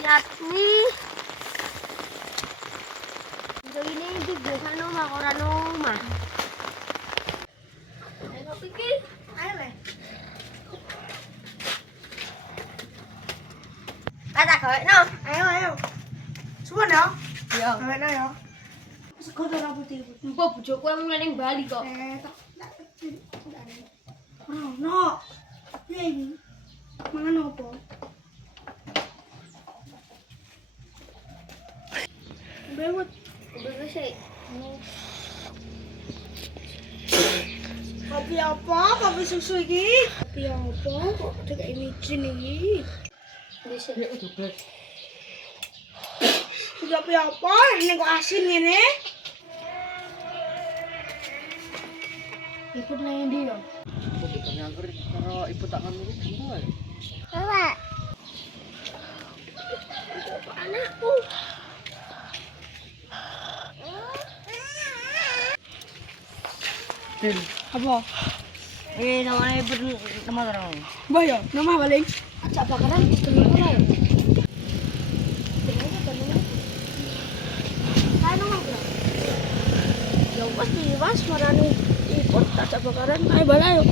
lihat nih. Ini di desa rumah orang rumah. Ayo pikir, ayo le. Kata kowe no. Ayo. Suwun ya. Yo. Gawe ya. Sego to rambut iki. Mbok bojoku mulai ning Bali kok. Tak kecil. No. Piye iki? Mangan opo? Bewet. Udah sih. Kopi apa? Kopi susu iki? Kopi apa? Kok ada kayak micin iki? Bisa. Kopi apa? Ini kok asin ngene? Ikut nang ndi yo? Bukan angker karo ibu tak kan itu gimana? Bapak. Anakku. Tin, Apa? namanya ibu nama orang. Mbah ya, nama paling. Ajak bakaran dulu ora yo. Kae nang ngono. Ya wis di was marani ikut ajak bakaran. Ayo bala yo.